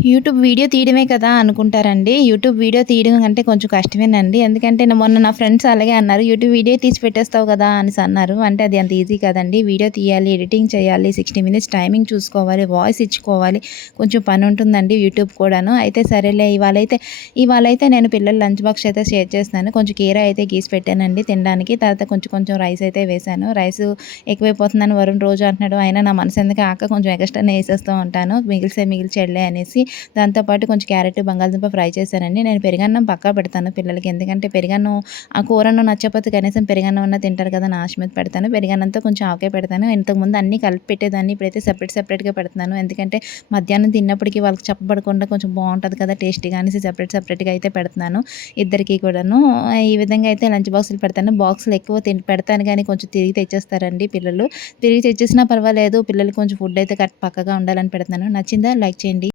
YouTube video తీయడమే కదా అనుకుంటారండి. YouTube video తీయడం అంటే కొంచెం కష్టమేనండి. ఎందుకంటే మొన్న నా ఫ్రెండ్స్ అలాగే అన్నారు. యూట్యూబ్ వీడియో తీసి పెట్టేస్తావు కదా అనేసి అన్నారు. అంటే అది అంత ఈజీ కాదండి. వీడియో తీయాలి, ఎడిటింగ్ చేయాలి, 60 మినిట్స్ టైమింగ్ చూసుకోవాలి, వాయిస్ ఇచ్చుకోవాలి. కొంచెం పని ఉంటుందండి యూట్యూబ్ కూడాను. అయితే సరేలే ఇవాళైతే నేను పిల్లల లంచ్ బాక్స్ అయితే షేర్ చేస్తున్నాను. కొంచెం కీర అయితే గీసి పెట్టానండి తినడానికి. తర్వాత కొంచెం కొంచెం రైస్ అయితే వేశాను. రైస్ ఎక్కువైపోతుందని వరుణ్ రోజు అంటున్నాడు. అయినా నా మనసు ఎందుకు ఆక కొంచెం ఎక్స్ట్రానే వేసేస్తూ ఉంటాను. మిగిల్చేడులే అనేసి. దాంతో పాటు కొంచెం క్యారెట్, బంగాళదుంప ఫ్రై చేశానండి. నేను పెరుగన్నం పక్కా పెడతాను పిల్లలకి. ఎందుకంటే పెరుగన్నం ఆ కూరన్నం నచ్చకపోతే కనీసం పెరుగన్నం అన్నా తింటారు కదా! నా ఆశ మీద పెడతాను. పెరుగన్నంతో కొంచెం ఆవకాయ పెడతాను. ఇంతకుముందు అన్నీ కలిపి పెట్టేదాన్ని. ఇప్పుడైతే సెపరేట్‌గా పెడుతున్నాను. ఎందుకంటే మధ్యాహ్నం తిన్నప్పటికి వాళ్ళకి చెప్పబడకుండా కొంచెం బావుంటది కదా! టేస్టీగా అనేసి సెపరేట్‌గా అయితే పెడుతున్నాను. ఇద్దరికీ కూడాను. ఈ విధంగా అయితే లంచ్ బాక్సులు పెడతాను. బాక్సులు ఎక్కువ పెడతాను గానీ కొంచెం తిరిగి తెచ్చేస్తారండి పిల్లలు. తిరిగి తెచ్చేసినా పర్వాలేదు. పిల్లలకి కొంచెం ఫుడ్ అయితే పక్కగా ఉండాలని పెడుతున్నాను. నచ్చిందా? లైక్ చేయండి.